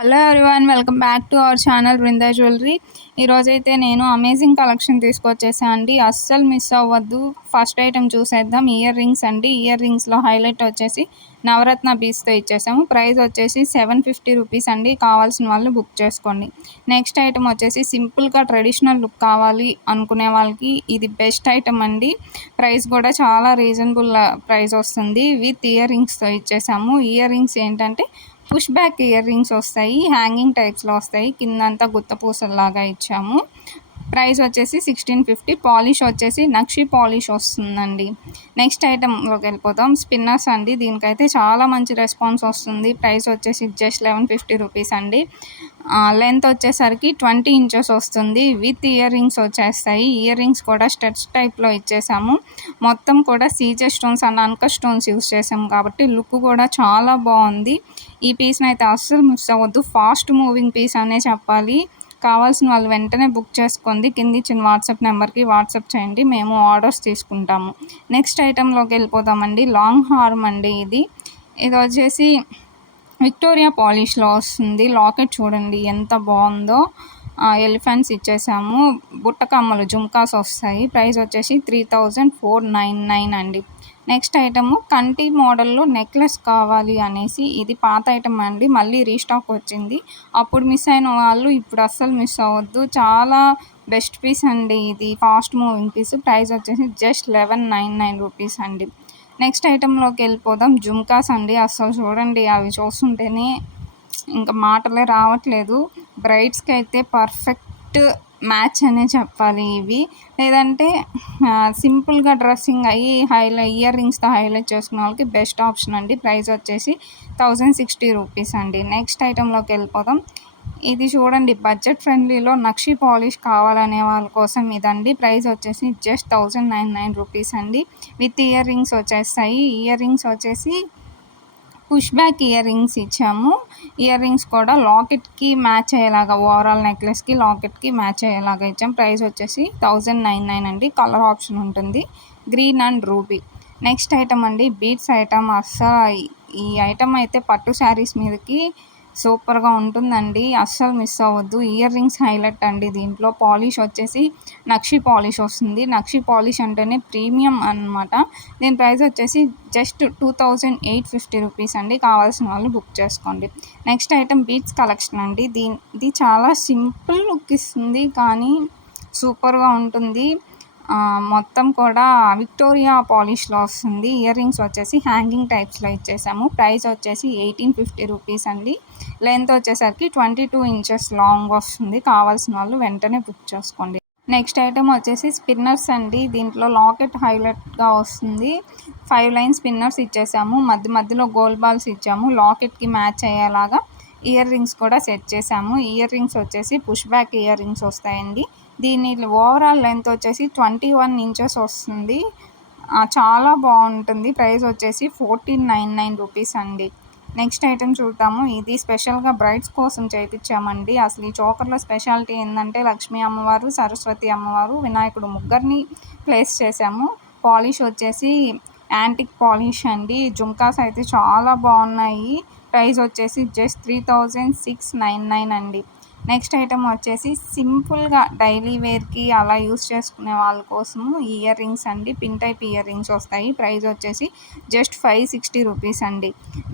Hello everyone, welcome back to our channel Brinda jewellery. ఈరోజైతే నేను amazing collection తీసుకొచ్చేసా అండి. అస్సలు మిస్ అవ్వద్దు. ఫస్ట్ ఐటెం చూసేద్దాం. ఇయర్ రింగ్స్ అండి. ఇయర్ రింగ్స్లో హైలైట్ వచ్చేసి నవరత్న పీస్తో ఇచ్చేసాము. ప్రైస్ వచ్చేసి 750 రూపీస్ అండి. కావాల్సిన వాళ్ళు బుక్ చేసుకోండి. నెక్స్ట్ ఐటెం వచ్చేసి సింపుల్గా ట్రెడిషనల్ లుక్ కావాలి అనుకునే వాళ్ళకి ఇది బెస్ట్ ఐటెం అండి. ప్రైస్ కూడా చాలా రీజనబుల్ ప్రైస్ వస్తుంది. విత్ ఇయర్ రింగ్స్తో ఇచ్చేసాము. ఇయర్ రింగ్స్ ఏంటంటే పుష్ బ్యాక్ ఇయర్ రింగ్స్ వస్తాయి. హ్యాంగింగ్ టైప్స్లో వస్తాయి. కిందంతా గుత్త పూసల్లాగా ఇచ్చాము. ప్రైస్ వచ్చేసి 1650. పాలిష్ వచ్చేసి నక్షి పాలిష్ వస్తుందండి. నెక్స్ట్ ఐటెంలోకి వెళ్ళిపోతాం. స్పిన్నర్స్ అండి. దీనికైతే చాలా మంచి రెస్పాన్స్ వస్తుంది. ప్రైస్ వచ్చేసి జస్ట్ 1150 రూపీస్ అండి. లెంత్ వచ్చేసరికి 20 ఇంచెస్ వస్తుంది. విత్ ఇయర్ రింగ్స్ వచ్చేస్తాయి. ఇయర్ రింగ్స్ కూడా స్టడ్స్ టైప్లో ఇచ్చేసాము. మొత్తం కూడా సీజర్ stones and uncut stones use చేసాము కాబట్టి లుక్ కూడా చాలా బాగుంది. ఈ పీస్ని అయితే అస్సలు మిస్ అవ్వద్దు. ఫాస్ట్ మూవింగ్ పీస్ అనే చెప్పాలి. కావాల్సిన వాళ్ళు వెంటనే బుక్ చేసుకోండి. కింద ఇచ్చిన వాట్సాప్ నెంబర్కి వాట్సాప్ చేయండి. మేము ఆర్డర్స్ తీసుకుంటాము. నెక్స్ట్ ఐటెంలోకి వెళ్ళిపోతామండి. లాంగ్ హార్మ్ అండి. ఇది వచ్చేసి విక్టోరియా పాలిష్లో వస్తుంది. లాకెట్ చూడండి ఎంత బాగుందో. ఎలిఫెంట్స్ ఇచ్చేసాము. బుట్ట కమ్మలు జుమ్కాస్ వస్తాయి. ప్రైస్ వచ్చేసి 3499 అండి. నెక్స్ట్ ఐటము కంటి మోడల్లో నెక్లెస్ కావాలి అనేసి, ఇది పాత ఐటమ్ అండి. మళ్ళీ రీస్టాక్ వచ్చింది. అప్పుడు మిస్ అయిన వాళ్ళు ఇప్పుడు అస్సలు మిస్ అవ్వద్దు. చాలా బెస్ట్ పీస్ అండి. ఇది ఫాస్ట్ మూవింగ్ పీస్. ప్రైస్ వచ్చేసి జస్ట్ 1199 రూపీస్ అండి. నెక్స్ట్ ఐటెంలోకి వెళ్ళిపోదాం. జుమ్కాస్ అండి. అస్సలు చూడండి, అవి చూస్తుంటేనే ఇంకా మాటలే రావట్లేదు. బ్రైడ్స్కి అయితే పర్ఫెక్ట్ మ్యాచ్ అనే చెప్పాలి ఇవి. లేదంటే సింపుల్గా డ్రెస్సింగ్ అయ్యి ఇయర్ రింగ్స్తో హైలైట్ చేసుకునే వాళ్ళకి బెస్ట్ ఆప్షన్ అండి. ప్రైస్ వచ్చేసి 1060 రూపీస్ అండి. నెక్స్ట్ ఐటెంలోకి వెళ్ళిపోదాం. ఇది చూడండి, బడ్జెట్ ఫ్రెండ్లీలో నక్షి పాలిష్ కావాలనే వాళ్ళ కోసం ఇదండి. ప్రైస్ వచ్చేసి జస్ట్ 1099 రూపీస్ అండి. విత్ ఇయర్ రింగ్స్ వచ్చేస్తాయి. ఇయర్ రింగ్స్ వచ్చేసి పుష్ బ్యాక్ ఇయర్ రింగ్స్ ఇచ్చాము. ఇయర్ రింగ్స్ కూడా లాకెట్కి మ్యాచ్ అయ్యేలాగా, ఓవరాల్ నెక్లెస్కి లాకెట్కి మ్యాచ్ అయ్యేలాగా ఇచ్చాం. ప్రైస్ వచ్చేసి 1099 అండి. కలర్ ఆప్షన్ ఉంటుంది, green and ruby. Next item అండి, బీడ్స్ ఐటమ్. అస్సలు ఈ ఐటమ్ అయితే పట్టు శారీస్ మీదకి సూపర్గా ఉంటుందండి. అస్సలు మిస్ అవ్వద్దు. ఇయర్ రింగ్స్ హైలైట్ అండి. దీంట్లో పాలిష్ వచ్చేసి నక్షి పాలిష్ వస్తుంది. నక్షి పాలిష్ అంటేనే ప్రీమియం అన్నమాట. దీని ప్రైస్ వచ్చేసి జస్ట్ 2850 రూపీస్ అండి. కావాల్సిన వాళ్ళు బుక్ చేసుకోండి. నెక్స్ట్ ఐటమ్ బీడ్స్ కలెక్షన్ అండి. ఇది చాలా సింపుల్ లుక్ ఇస్తుంది కానీ సూపర్గా ఉంటుంది. మొత్తం కూడా విక్టోరియా పాలిష్లో వస్తుంది. ఇయర్ రింగ్స్ వచ్చేసి హ్యాంగింగ్ టైప్స్లో ఇచ్చేసాము. ప్రైస్ వచ్చేసి 1850 రూపీస్ అండి. లెంత్ వచ్చేసరికి 22 ఇంచెస్ లాంగ్ వస్తుంది. కావాల్సిన వాళ్ళు వెంటనే బుక్ చేసుకోండి. నెక్స్ట్ ఐటమ్ వచ్చేసి స్పిన్నర్స్ అండి. దీంట్లో లాకెట్ హైలైట్గా వస్తుంది. 5 లైన్ స్పిన్నర్స్ ఇచ్చేసాము. మధ్యలో గోల్డ్ బాల్స్ ఇచ్చాము. లాకెట్కి మ్యాచ్ అయ్యేలాగా ఇయర్ రింగ్స్ కూడా సెట్ చేసాము. ఇయర్ రింగ్స్ వచ్చేసి పుష్ బ్యాక్ ఇయర్ రింగ్స్ వస్తాయండి. దీని ఓవరాల్ లెంత్ వచ్చేసి 21 ఇంచెస్ వస్తుంది. చాలా బాగుంటుంది. ప్రైస్ వచ్చేసి 1499 రూపీస్ అండి. నెక్స్ట్ ఐటెం చూద్దాము. ఇది స్పెషల్గా బ్రైడ్స్ కోసం చేయించామండి. అసలు ఈ చోకర్లో స్పెషాలిటీ ఏంటంటే లక్ష్మీ అమ్మవారు, సరస్వతి అమ్మవారు, వినాయకుడు ముగ్గురిని ప్లేస్ చేసాము. పాలిష్ వచ్చేసి యాంటిక్ పాలిష్ అండి. జుమ్కాస్ అయితే చాలా బాగున్నాయి. ప్రైస్ వచ్చేసి జస్ట్ 3699 అండి. నెక్స్ట్ ఐటమ్ వచ్చేసి సింపుల్గా డైలీ వేర్కి అలా యూస్ చేసుకునే వాళ్ళ కోసము ఇయర్ రింగ్స్ అండి. పిన్ టైప్ ఇయర్ రింగ్స్ వస్తాయి. ప్రైస్ వచ్చేసి జస్ట్ 560 రూపీస్ అండి.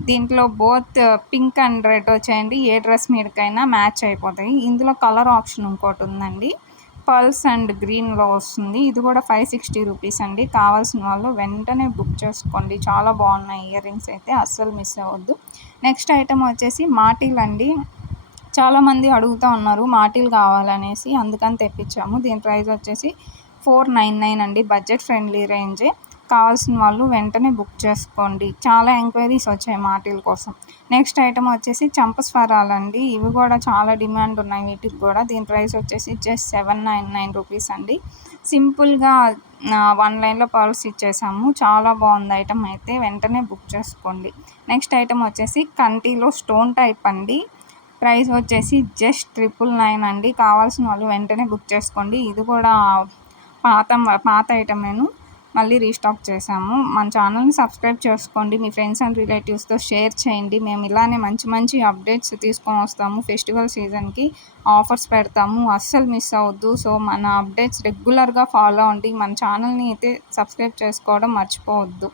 దీంట్లో బోత్ పింక్ అండ్ రెడ్ వచ్చాయండి. ఏ డ్రెస్ మీదకైనా మ్యాచ్ అయిపోతాయి. ఇందులో కలర్ ఆప్షన్ ఇంకోటి ఉందండి, పర్ల్స్ అండ్ గ్రీన్లో వస్తుంది. ఇది కూడా 560 రూపీస్ అండి. కావాల్సిన వాళ్ళు వెంటనే బుక్ చేసుకోండి. చాలా బాగున్నాయి ఇయర్ రింగ్స్ అయితే, అస్సలు మిస్ అవ్వద్దు. నెక్స్ట్ ఐటమ్ వచ్చేసి మాటీల్ అండి. చాలామంది అడుగుతూ ఉన్నారు మాటీలు కావాలనేసి, అందుకని తెప్పించాము. దీని ప్రైస్ వచ్చేసి 499 అండి. బడ్జెట్ ఫ్రెండ్లీ రేంజే. కావాల్సిన వాళ్ళు వెంటనే బుక్ చేసుకోండి. చాలా ఎంక్వైరీస్ వచ్చాయి మాటీల కోసం. నెక్స్ట్ ఐటమ్ వచ్చేసి చంపస్వరాలండి. ఇవి కూడా చాలా డిమాండ్ ఉన్నాయి వీటికి కూడా. దీని ప్రైస్ వచ్చేసి జస్ట్ 799 రూపీస్ అండి. సింపుల్గా 1 లైన్లో పర్ల్స్ ఇచ్చేసాము. చాలా బాగుంది ఐటమ్ అయితే, వెంటనే బుక్ చేసుకోండి. నెక్స్ట్ ఐటమ్ వచ్చేసి కంటిలో స్టోన్ టైప్ అండి. ప్రైస్ వచ్చేసి జస్ట్ 999 అండి. కావాల్సిన వాళ్ళు వెంటనే బుక్ చేసుకోండి. ఇది కూడా పాత ఐటమేను. మళ్ళీ రీస్టాక్ చేసాము. మన ఛానల్ని సబ్స్క్రైబ్ చేసుకోండి, మీ ఫ్రెండ్స్ అండ్ రిలేటివ్స్తో షేర్ చేయండి. మేము ఇలానే మంచి మంచి అప్డేట్స్ తీసుకొని వస్తాము. ఫెస్టివల్ సీజన్కి ఆఫర్స్ పెడతాము, అస్సలు మిస్ అవ్వద్దు. సో మన అప్డేట్స్ రెగ్యులర్గా ఫాలో అవ్వండి. మన ఛానల్ని అయితే సబ్స్క్రైబ్ చేసుకోవడం మర్చిపోవద్దు.